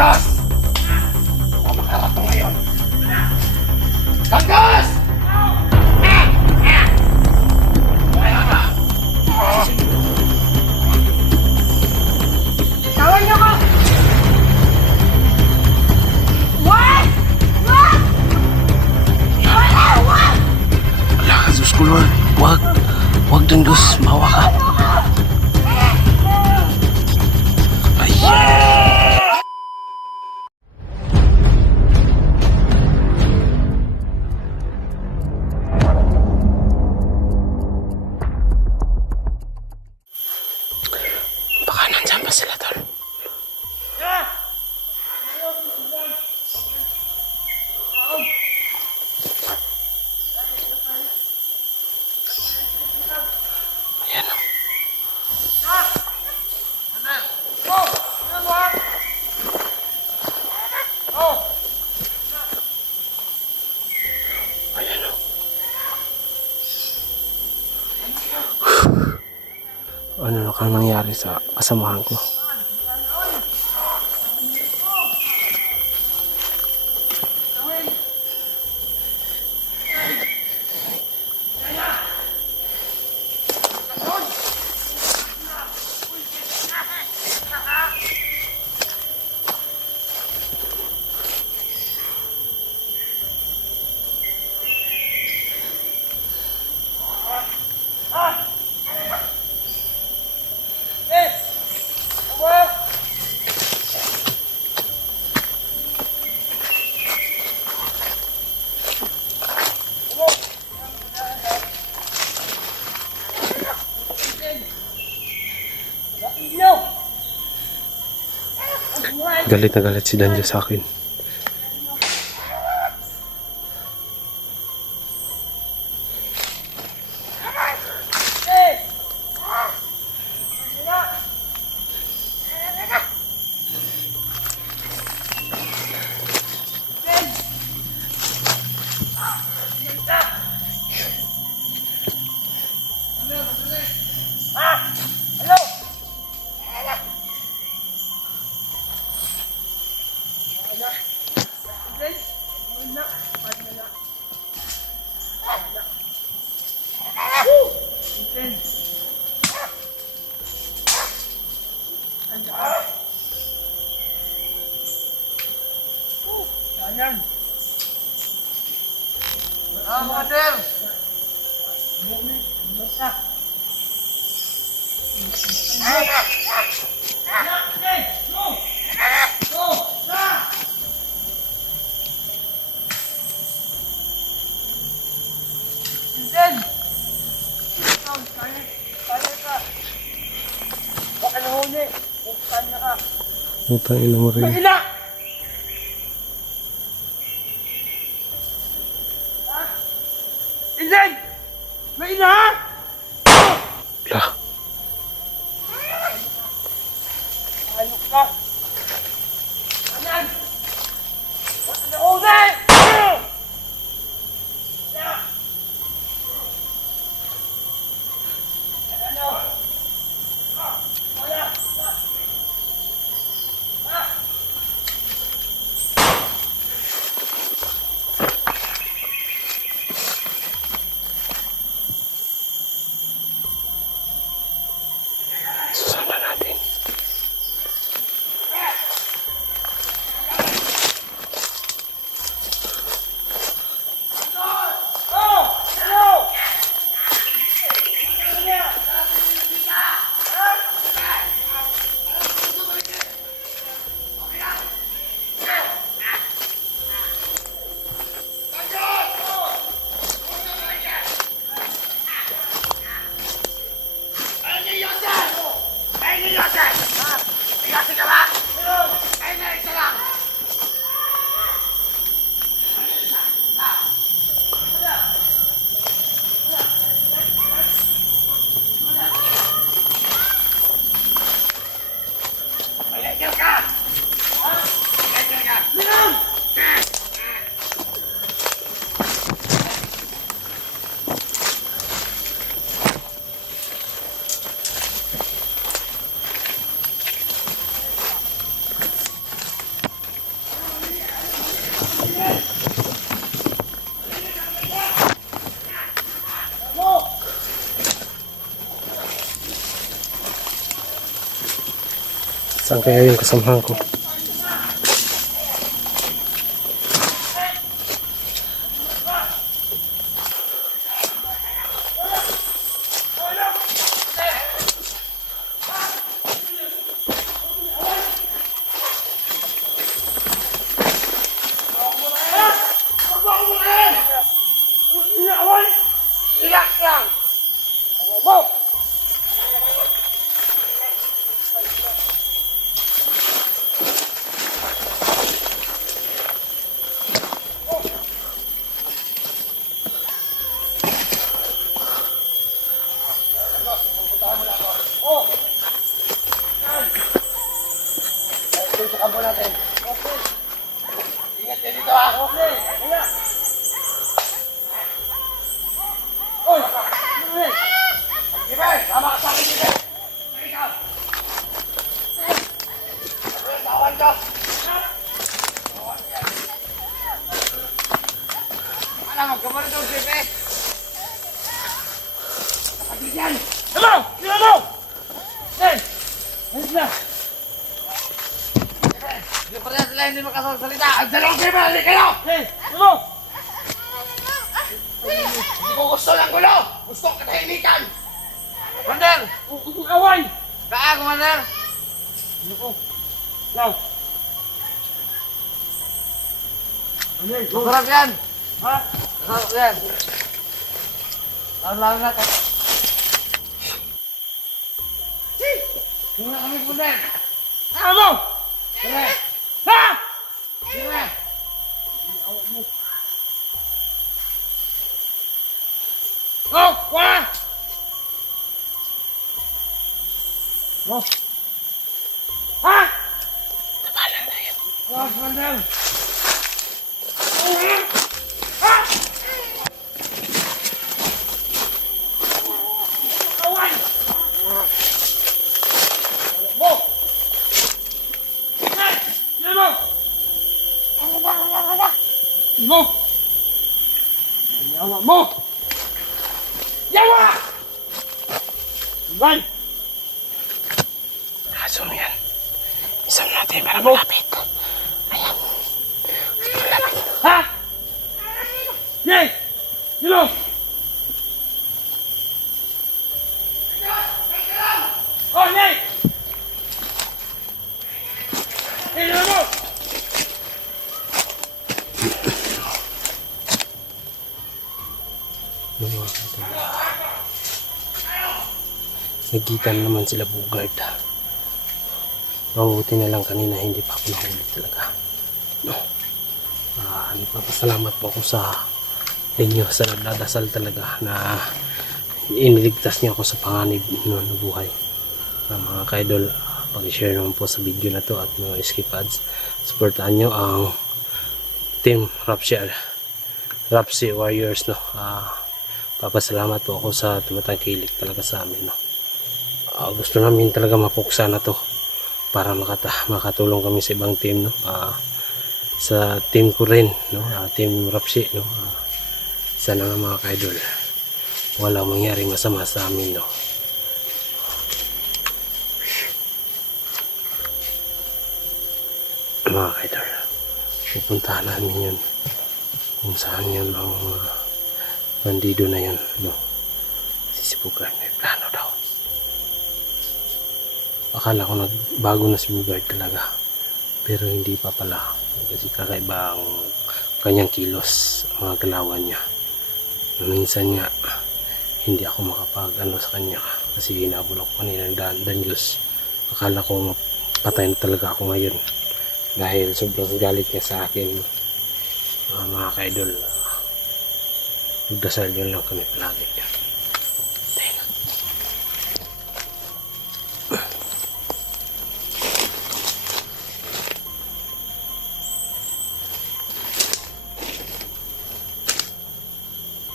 Bagas! Mamakarap mo ngayon! Bagas! Tawan niyo ko! Wag! Wag! Wag! Wala ka, Diyos ko, Lord. Huwag. Huwag dun, Diyos. Mawa ka. Ay. Baka nandyan pa sila, Tol. Ayan o. Ayan o. Ano na kang nangyari sa kasamahan ko? Galit na galit si Danja sa akin. Utang ina mo rin. Ina! Insan! May ina! Lah. Ano ka? Anan! Ano una? Susundan natin. Saan kaya yung kasamahan ko? Relax lang! Mo! Ito sa kampo natin. Ingat kayo dito ha. Okay! Kaya! Oy! Gibe, tama ka sa akin, Gibe. Ikaw. Tawan ka. Alam, magkamali ito, Gibe. Kapatid yan. Hello! Sino mo? Hey! Ayos na! Gibe, hindi pa rin sila hindi makasalita. Ang dalawang Gibe, halik kayo. Hey! Sino mo? Hindi ko gusto ng gulo. Gusto ko katahimikan. Commander! Kung away! Kaa, Commander! Ano ko? Now! Ano yun? Masarap yan! Ha? Masarap yan! Lalo na ka. Tingnan kami, Commander! Ano mo? Sige! Ha? Sige! Oh! Wala! Oh! Ha? Tabalan tayo. Oh, Commander! Away! Mo! Hey! Sino mo? Sino mo? Yawa mo! Yawa! Right! Aso mo yan. Isang natin para malapit. Ayan. Malapit. Ha? Yay! Sino? Oh, yay! Hey, sino mo? Nagkitan naman sila Bugard. Mabuti na lang kanina hindi pa ako nahuli talaga. No. Nagpapasalamat po ako sa inyo sa nagdadasal talaga na iniligtas niyo ako sa panganib no, na buhay. Mga kaidol, pag-share naman po sa video na to at mga skip ads. Supportahan nyo ang Team Rapsi Warriors. No. Papasalamat po ako sa tumatangkilik talaga sa amin. No. Gusto namin talaga mapuksa na to para makatulong kami sa ibang team, no. Sa team ko rin, no, Team Rapsi, no. Sana nga mga kaidol walang mangyari masama sa amin, no. Mga kaidol, pupuntahan namin yun kung saan yun ang bandido na yun, no. Sisipugan, may plano daw. Akala ko nagbago na si Bugard talaga, pero hindi pa pala kasi kakaiba ang kanyang kilos, mga galawan niya. Minsan nga hindi ako makapag sa kanya kasi hinabol ako kanina ng Danyos. Akala ko patay na talaga ako ngayon dahil sobrang galit niya sa akin. Mga kaidol, magdasal yun lang kami palagi.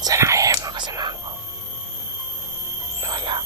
Sana kaya yung mga kasamahan ko nawala.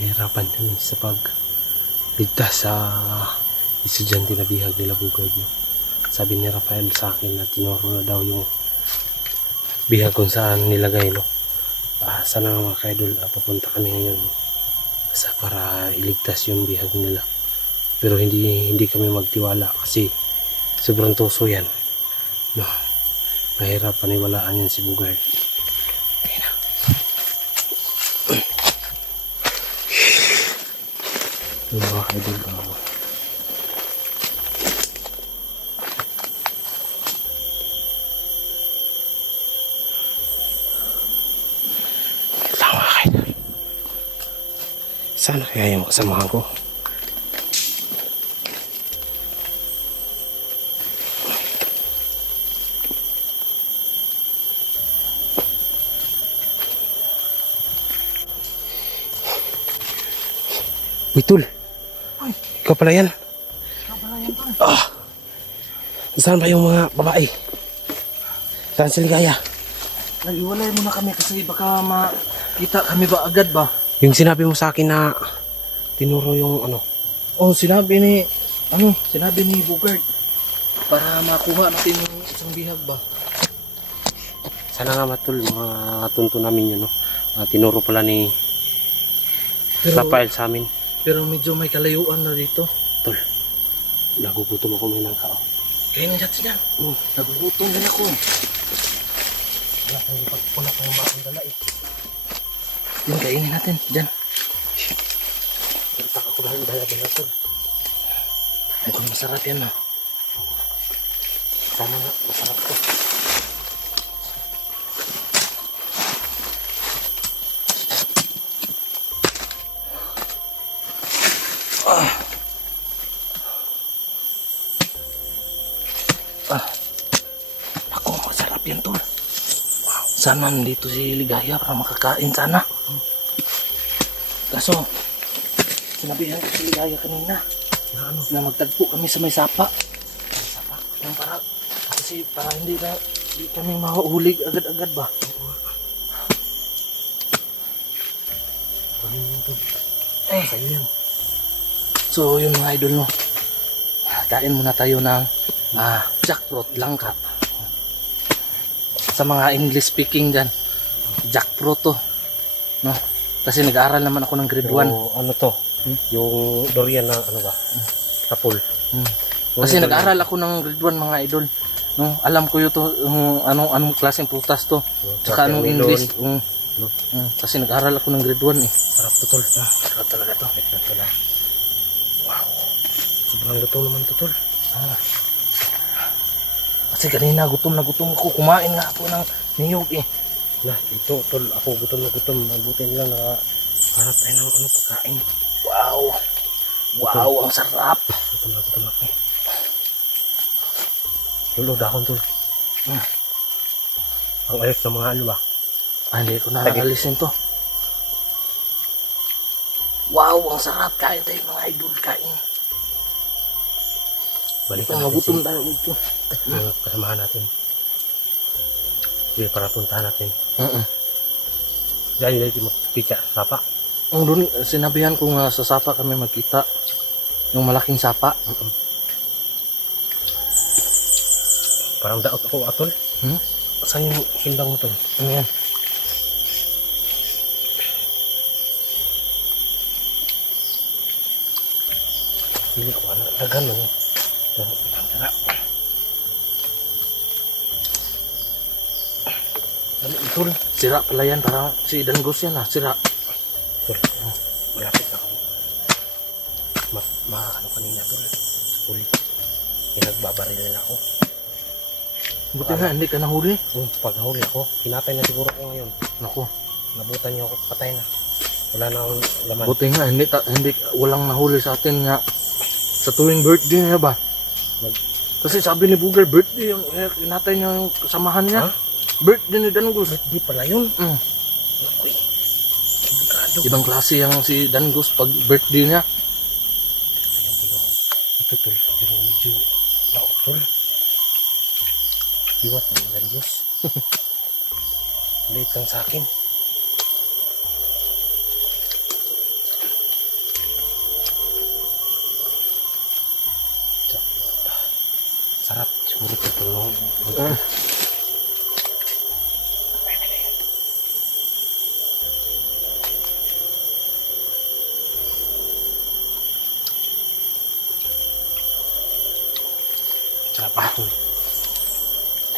nahihirapan kami sa pagligtas sa estudyante na bihag nila Bugard, no? Sabi ni Rafael sa akin na tinuro na daw yung bihag kung saan nilagay, no? Sana nga mga kaidol, papunta kami ngayon, no? Para iligtas yung bihag nila. Pero hindi kami magtiwala kasi sobrang tuso yan, no? Mahirap paniwalaan yan si Bugard. Ayun na. Yung mga kaidol, sana kaya yung kasamahan ko. Uy, Tul. Uy. Ikaw pala yan. Ikaw pala yan, tol. Saan ba yung mga babae? Saan si Ligaya? Nag-iwalay muna kami kasi baka makita kami ba agad ba? Yung sinabi mo sa akin na tinuro yung ano. Oh, sinabi ni Bugard para makuha natin yung isang bihag ba? Sana nga matul, mga tunto namin yun, no? Tinuro pala ni Rafael sa amin. Pero medyo may kalayuan na dito. Tol, nagugutom ako, may nangka. Kainin natin yan. Nagugutom din ako. Wala tayong bakang dala eh. Yan, kainin natin. Diyan. Taka ko dahil dala-dala, Tol. Ay, kung masarap yan na. Sana nga, masarap to. Ako, masarap yan, Tol. Wow. Sana nandito si Ligaya para makakain sana. Kaso, sinabihan ko si Ligaya kanina na magtagpo kami sa may sapa. Sapa? Yung kasi para hindi kami mahuhulig agad-agad ba? Sa'yo yan. So, yun mga idol, no. Kain muna tayo ng jackfruit langka. Sa mga English speaking dyan, jackfruit to, no? Kasi nag-aaral naman ako ng grade 1. Ano to? Yung durian na ano ba? Tapol. Kasi nag-aaral ako ng grade 1 mga idol. No, alam ko yun to, anong klaseng prutas to. Tsaka anong English. Kasi nag-aaral ako ng grade 1 eh. Sarap to, Tol. Sarap talaga to. Wow. Sobrang luto naman to, Tol. Kasi kanina gutom na gutom ako. Kumain nga ako ng niyog eh. Na, ito, Tol. Ako gutom na gutom. Mabuti nila na harap tayo ng pagkain. Wow. Wow, ang sarap. Gutom na ako eh. Tulo, dahon, Tol. Ang ayos ng mga ano ba? Hindi ko nakakalisin to. Wow, ang sarap. Kain tayo mga idol. Kain. Balikan Nagutom tayo dito. Yung kasamahan natin. Sige, para puntahan natin. Diyan yung magkita sa sapa. Doon, sinabihan ko nga sa sapa kami magkita. Yung malaking sapa. Parang daot ako, Atol. Saan yung hindang mo, Tol? Ano yan? Pili ko, ano? Dagan mo, no? Tara. Ano, Tol? Sira pala yan. Parang si Danggos yan sira. Tol, malapit ako. Ano kanina, Tol? School. Pinagbabaril ako. Buti nga, hindi ka nahuli. Pag nahuli ako, pinatay na siguro ko ngayon. Naku. Nabutan niyo ako, patay na. Wala na akong laman. Buti nga, hindi walang nahuli sa atin nga sa tuwing birthday niya ba? Kasi sabi ni Bugard, birthday yung kinatay niya yung kasamahan niya. Birthday ni Danggos. Birthday pala yun. Naku eh. Delikado. Ibang klase yung si Danggos pag birthday niya. Ayan, Tol. Ito, Tol. Pero medyo daot, Tol. Iwat na yung Diyos. Late lang sa akin. Sarap. Siguro ito tulong. Sarap pa.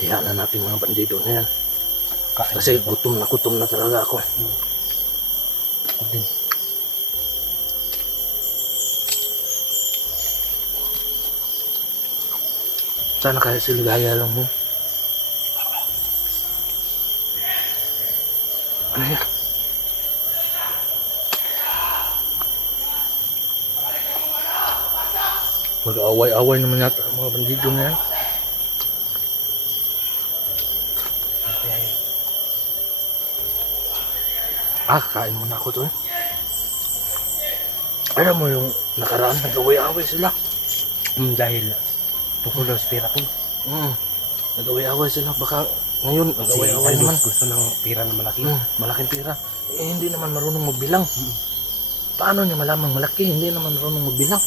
Hayaan na natin mga bandido na yan. Kain. Kasi gutom na talaga ako. Ako din. Sana kahit si Ligaya lang mo. Ano yan? Mag-away-away naman yata ang mga bandido na yan. Kain muna ako to eh. Alam mo yung nakaraan, nag-away-away sila. Dahil tungkol daw sa pera ko. Nag-away-away sila. Baka ngayon, nag-away-away naman. Gusto ng pera na malaki. Malaking pera. Hindi naman marunong magbilang. Paano niya malamang malaki? Hindi naman marunong magbilang.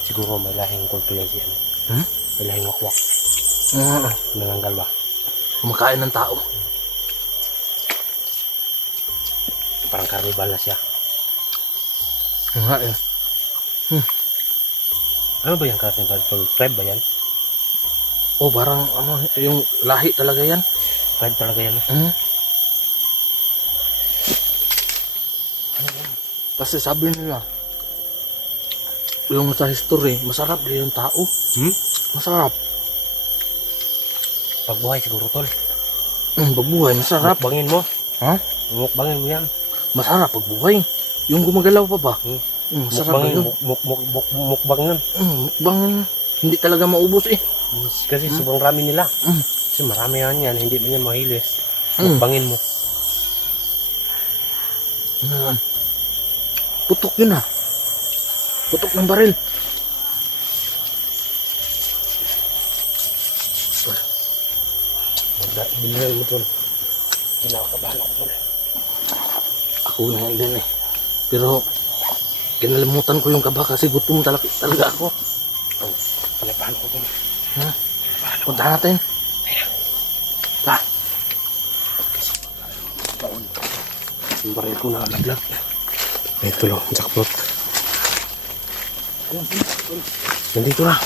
Siguro may lahing kulto yan siya. May lahing wakwak. Nananggal ba? Kumakain ng tao. Parang karnibal na siya. Nga eh. Ano ba yung karnibal? Tribe ba yan? Parang ano, yung lahi talaga yan. Tribe talaga yan. Kasi sabi nila, yung sa history, masarap din yung tao. Masarap. Pagbuhay siguro tol. Pagbuhay, masarap. Mukbangin mo. Ha? Mukbangin mo yan. Masarap pagbuhay. Yung gumagalaw pa ba? Masarap Mukbangin. yun. Mukbang yun. Mukbang, hindi talaga maubos eh. Kasi sobrang rami nila. Kasi marami yan. Hindi mo yan mahilis. Mukbangin mo. Ano yan? Putok yun ah. Putok ng baril. Bilihan mo tol. Kinakabahan ako tol. Ako na yan din eh. Pero, kinalimutan ko yung kaba kasi gutom talaga ako. Kinakabahan ako tol. Punta natin. Ta. Yung baril ko nakalaglag. Ito lang, jackpot. Nandito na.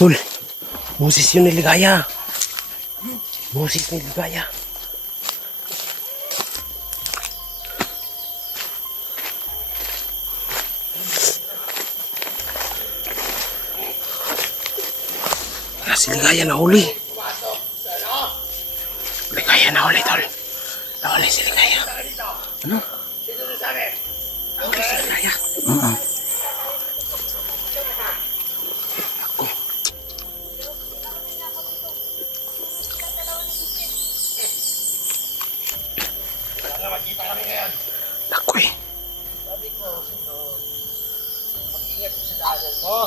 Tol, boses yun ni Ligaya. Boses ni Ligaya. Si Ligaya nahuli. Ligaya nahuli, tol. Nahuli si Ligaya. Ano? Sino nasabi? Nahuli si Ligaya. Ako. Wala nga, magkita kami ngayon. Naku eh. Sabi ko, sino? Mag-ingat ko sa daanan mo.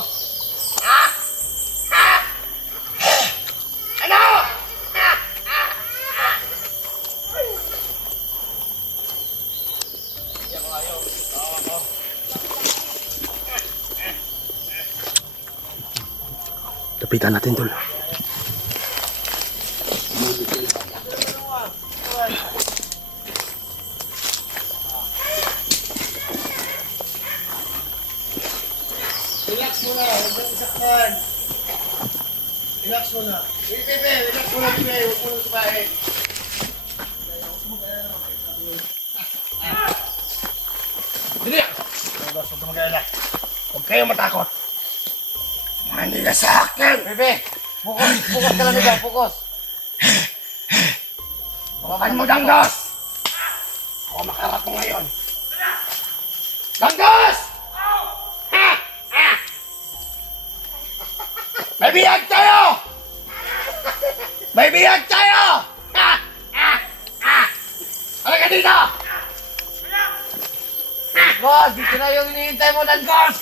Ano? Hindi ako ayaw. Tawa ko. Lapitan natin, tol. Relax muna, huwag mong isaktan. Relax muna. Bebe, relax muna, bebe. Huwag mo nang sumahin. Dili! Huwag mo mag-alala. Huwag kayong matakot. Manila sa akin! Bebe, focus ka lang dito, focus. Bakakan mo, Danggos! Ako makarap mo ngayon. Danggos! May biyag tayo! May biyag tayo! Halika dito! God, dito na yung hinihintay mo, Danggos!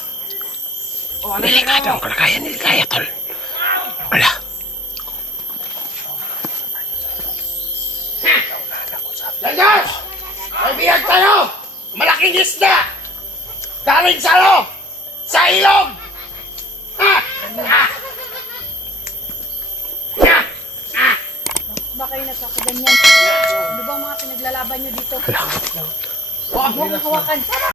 Delikado ang kalagayan ni Ligaya, tol. Wala. Landas! May biyag tayo! Malaking isda! Galing sa ano? Sa ilog! Ha! Ha! Ha! Ba kayo nagkakaganyan? Ano ba ang mga pinaglalaban nyo dito? Wala. Huwag mo akong hawakan.